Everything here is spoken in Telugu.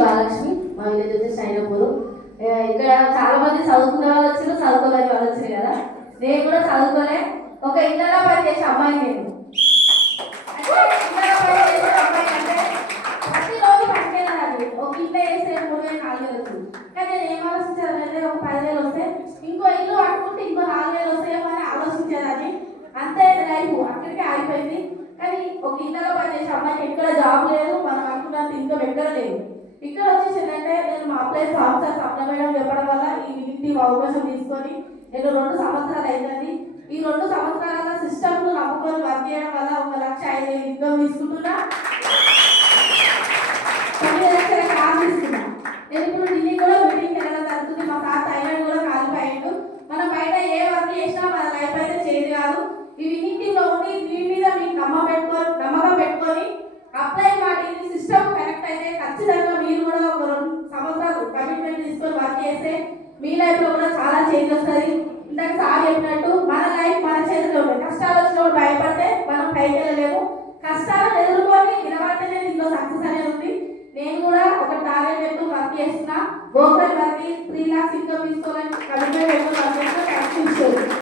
బాలలక్ష్మి మా విలేజ్ వచ్చేసి అయినప్పుడు ఇక్కడ చాలా మంది చదువుకునే వాళ్ళు వచ్చారు, చదువుకోలేని వాళ్ళు వచ్చారు కదా. నేను కూడా చదువుకోలే, ఒక ఇంట్లో పని చేసే అమ్మాయి నేను. ఇంట్లో పని చేసే అమ్మాయి అంటే ప్రతిరోజు పనిచేయాలి. ఒక ఇంట్లో వేసే 3,000 4,000 కానీ నేను ఏం ఆలోచించానంటే ఒక 10,000 వస్తే ఇంకో ఇల్లు కట్టుకుంటే ఇంకో 4,000 వస్తాయేమో అని ఆలోచించేదాన్ని. అంతే లైఫ్ అక్కడికే ఆగిపోయింది. కానీ ఒక ఇంట్లో పని చేసే అమ్మాయికి ఎక్కడ జాబ్ లేదు, మనం అనుకున్నంత ఇన్కమ్ ఎక్కడ లేదు. ఇక్కడ వచ్చేసి ఏంటంటే నేను మా అప్లై సాఫ్ట్వేర్ సప్న మేడం చెప్పడం వల్ల ఈ ఇంటి అవకాశం తీసుకొని నేను 2 సంవత్సరాలు అవుతుంది. ఈ 2 సంవత్సరాల సిస్టమ్ను నమ్ముకొని వర్క్ చేయడం వల్ల 1,05,000 ఇన్కమ్ తీసుకుంటున్నా, 10 లక్షల కార్ తీసుకున్నా. నేను ఇప్పుడు ఢిల్లీ కూడా మీటింగ్కి వెళ్ళడం జరుగుతుంది. మా సార్ థైలాండ్ కూడా కాలిపోయాడు. మనం బయట ఏ వర్క్ చేసినా మన లైఫ్ అయితే చేయదు కాదు. ఈ విన్నింగ్లో ఉండి మీ మీద మీకు నమ్మకం పెట్టుకొని అప్లై మాట సిస్టమ్ కరెక్ట్ అయితే ఖచ్చితంగా మీరు కూడా ఒక 2 సంవత్సరాలు కమిట్మెంట్ తీసుకొని వర్క్ చేస్తే మీ లైఫ్ లో కూడా చాలా చేంజ్ వస్తుంది. ఇందాక సార్ చెప్పినట్టు మన లైఫ్ మన చేతిలో ఉంటుంది. కష్టాలు వచ్చినప్పుడు భయపడితే మనం పైకి వెళ్ళలేము. కష్టాలను ఎదుర్కొని నిలబడితేనే దీంట్లో సక్సెస్ అనేది ఉంది. నేను కూడా ఒక టార్గెట్ పెట్టుకుని వర్క్ చేస్తున్నా. గోకుల్ వర్క్ 3 lakhs ఇన్కమ్ తీసుకోవాలని కమిట్మెంట్ పెట్టుకుని